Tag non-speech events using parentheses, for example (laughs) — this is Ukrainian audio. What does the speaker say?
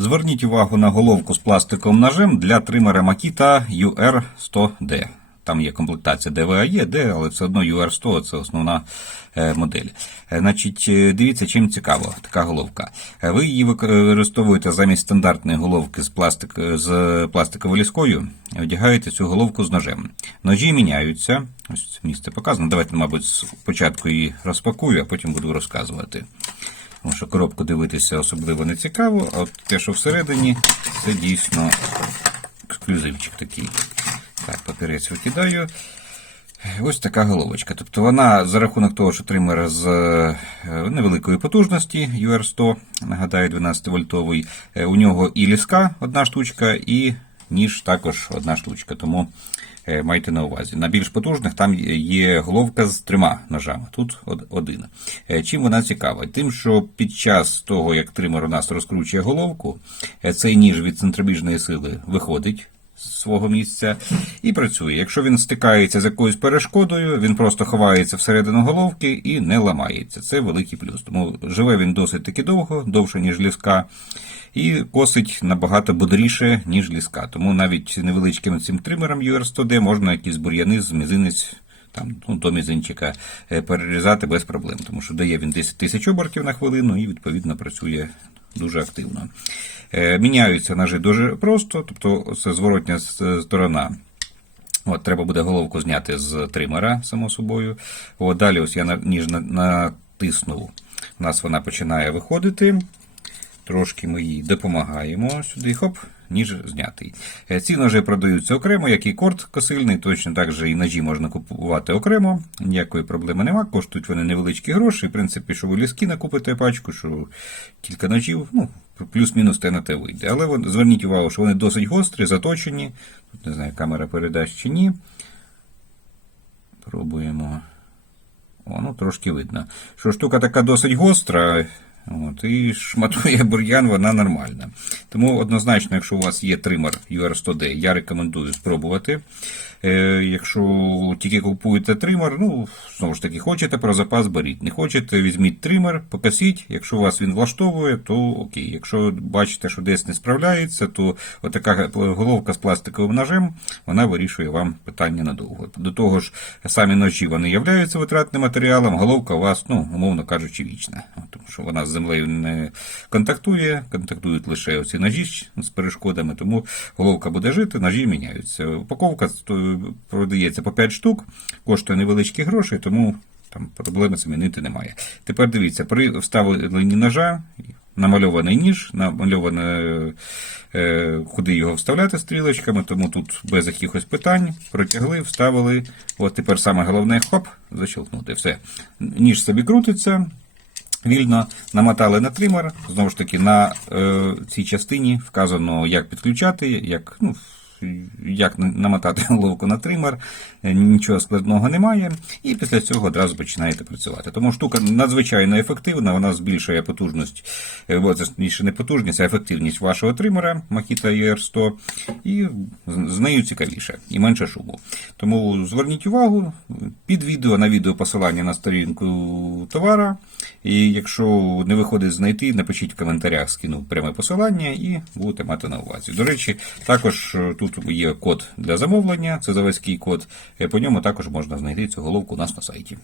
Зверніть увагу на головку з пластиковим ножем для тримера Makita UR100D. Там є комплектація DVA, D, але все одно UR100 це основна е, модель. Е, Значить, е, дивіться, чим цікаво така головка. Ви її використовуєте замість стандартної головки з, пластик, з пластиковою ліскою, вдягаєте цю головку з ножем. Ножі міняються. Ось місце показано. Давайте, мабуть, спочатку її розпакую, а потім буду розказувати. Тому що коробку дивитися особливо не цікаво, а от те, що всередині, це дійсно ексклюзивчик такий. Так, папірець викидаю. Ось така головочка. Тобто вона за рахунок того, що тример з е, невеликої потужності UR100, нагадаю, 12-вольтовий, е, у нього і ліска одна штучка, і ніж також одна штучка. Тому е, майте на увазі. На більш потужних там є головка з трьома ножами, тут один. Е, Чим вона цікава? Тим, що під час того, як тример у нас розкручує головку, е, цей ніж від центробіжної сили виходить свого місця і працює. Якщо він стикається з якоюсь перешкодою, він просто ховається всередину головки і не ламається. Це великий плюс. Тому живе він досить таки довго, довше, ніж ліска, і косить набагато бодріше, ніж ліска. Тому навіть невеличким цим тримером UR100D можна якісь бур'яни з мізинець. Там, ну, до мізинчика е, перерізати без проблем, тому що дає він 10 тисяч обертів на хвилину і відповідно працює дуже активно. Е, Міняються ножі дуже просто, тобто це зворотня сторона. От, треба буде головку зняти з тримера, само собою. От, далі ось я ніж натиснув. У нас вона починає виходити. Трошки ми їй допомагаємо сюди. Хоп, ніж знятий. Е, Ці ножі продаються окремо, як і корт косильний, точно так же і ножі можна купувати окремо. Ніякої проблеми нема. Коштують вони невеличкі гроші. В принципі, що ви ліски накупите пачку, що кілька ножів, ну, плюс-мінус те на те вийде. Але зверніть увагу, що вони досить гострі, заточені. Тут не знаю, камера передасть чи ні. Пробуємо. О, ну трошки видно. Що штука така досить гостра, от, і шматує бур'ян, вона нормальна. Тому однозначно, якщо у вас є тример UR100D, я рекомендую спробувати. Е, якщо тільки купуєте тример, ну, знову ж таки, хочете про запас беріть. Не хочете, візьміть тример, покасіть. Якщо вас він влаштовує, то окей. Якщо бачите, що десь не справляється, то отака головка з пластиковим ножем, вона вирішує вам питання надовго. До того ж, самі ножі вони являються витратним матеріалом, головка у вас, ну, умовно кажучи, вічна. Тому що вона з землею не контактує, контактують лише оці ножі з перешкодами, тому головка буде жити, ножі міняються. Упаковка продається по 5 штук, коштує невеличкі гроші, тому там проблеми замінити немає. Тепер дивіться, при вставленні ножа намальований ніж, намальоване, е, куди його вставляти стрілочками, тому тут без якихось питань протягли, вставили. От тепер саме головне хоп, защелкнути. Все. Ніж собі крутиться. Вільно намотали на тример. Знову ж таки, на е, цій частині вказано, як підключати, як, ну, як намотати (laughs) головку на тример. Е, Нічого складного немає. І після цього одразу починаєте працювати. Тому штука надзвичайно ефективна, вона збільшує потужність, е, не потужність, а ефективність вашого тримера Makita UR100. І з нею цікавіше і менше шуму. Тому зверніть увагу під відео на відео посилання на сторінку товара. І якщо не виходить знайти, напишіть в коментарях, скину пряме посилання і будете мати на увазі. До речі, також е, тут є код для замовлення, це заводський код. е, По ньому також можна знайти цю головку у нас на сайті.